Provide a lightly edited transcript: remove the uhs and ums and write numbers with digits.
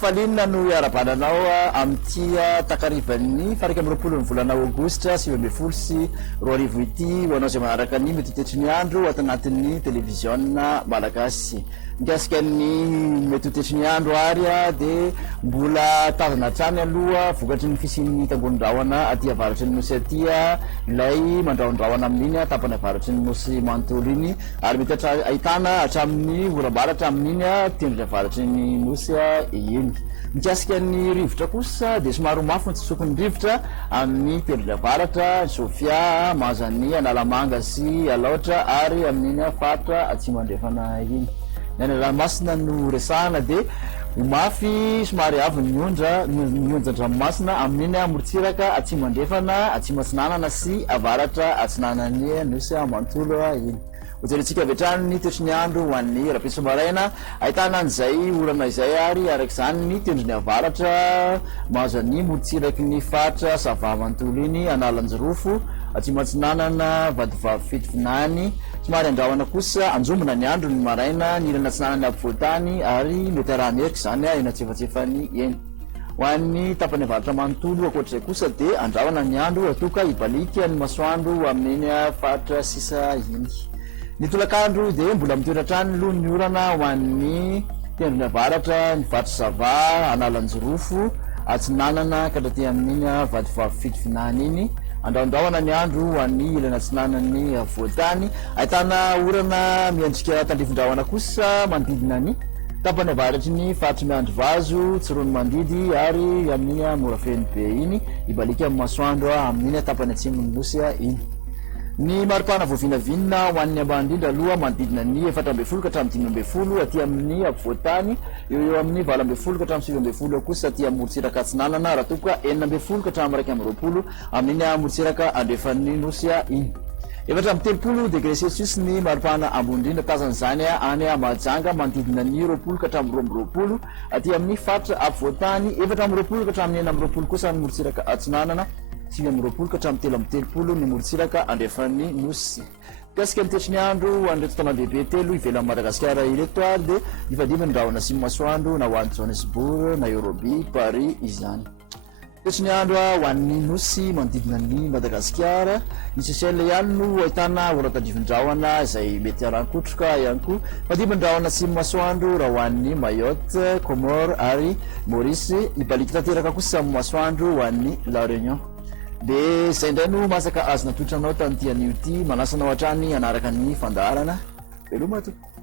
Falinina no iara-bananao amin'ity takarivan'ny farika amby roapolo ny volana aogositra 2020 sy 2020 ity ho anao izay manaraka ny mety tetry ny andro ato anatin'ny televiziona malagasy. Mikasika ny mety tetry ny andro ary dia mbola tazana hatrany aloha vokatry ny fisian'ny tangonin-drahona aty avaratry ny nosy aty ilay mandrahondrahona amin'iny tapany avaratry ny nosy manontolo iny ary mety ahitana hatramin'ny oram-baratra amin'iny tendry avaratry ny nosy iny. Mikasika ny rivotra kosa dia somary mafy tsy sokony rivotra amin'ny tendry avaratra Sofia, Mazany, Analamanga sy Alaotra ary amin'iny Fatra Atsimo andrefana iny. Ny ranomasina no resahana dia mafy somary avy nionja-dranomasina amin'iny Morotsiraka Atsimo andrefana, Atsimo atsinanana sy avaratra atsinanany nosy manontolo iny. Hojerentsika avy hatrany ny toetry ny andro ho an'ny rahampitso maraina ahitana an'izay orana izay ary araka izany ny tendrony avaratra mahazo ny Morotsiraky ny Fatra Sava manontolo iny Analanjirofo Atsimo atsinanana Vadivavy Fitovinany somary andrahona kosa anjombona ny andro ny maraina ny ilana atsinanany ampovoantany ary mety araha-merika izany eny antsefatsefany eny. Ho an'ny tapany avaratra manontolo ankoatr'izay kosa dia andrahona ny andro atoka hibalika ny masoandro amin'iny Fatra sisa iny. Ny tolakandro dia mbola mitoetra hatrany aloha ny orana ho an'ny tendrony avaratra ny Fatra Sava, Analanjirofo, Atsinanana ka hatraty amin'iny Vadivavy Fitovinany iny. Andrahondrahona ny andro ho an'ny ilana atsinanany voatany ahitana orana miendrika tandrifon-drahona kosa manodidina ny tapany avaratry ny Fatra Miandry Vazo, Tsirony Mandidy ary amin'iny Morafeny be iny ibalika amin'ny masoandro amin'iny tapany atsimony nosy iny. Ny maripana voavinavinina ho an'ny ambany indrindra aloha manodidina ny 4 ka hatramin'ny 5 aty amin'ny ampovoantany eo amin'ny 4 ka hatramin'ny 7 kosa aty amin'ny Morotsiraka Atsinanana raha toka 9 ka hatramin'ny 20 amin'iny Morotsiraka andrefan'ny nosy iny. 7 degré Celsius ny maripana ambony indrindra tazan'izany any Mahajanga manodidina ny 20 ka hatramin'ny 20 aty amin'ny Fatra ampovoantany 20 ka hatramin'ny 20 kosa ny Morotsiraka Atsinanana 20 ka hatramin'ny 30 ny Morotsiraka andrefan'ny nosy. Mikasika ny tetry ny andro ho an'ireto tanan-dehibe telo ivelan'ny Madagasikara ireto ary dia ifadimy ny rahona sy masoandro na ho an'i Johannesburg, Nairobi, Paris izany. Tetry ny andro ho an'ny nosy manodidina ny Madagasikara ny Seychelles ihany no ahitana oratandrivon-drahona izay mety harankotroka ihany koa. Ifadimy ny rahona sy masoandro raha ho an'ny Mayotte, Comore ary Maurice ibaliky tanteraka kosa amin'ny masoandro ho an'ny La Réunion. Dia izay indray no masaka azona totranao tamin'ity anio ity manasanao hatrany anaraka ny fandaharana veloma tompoko.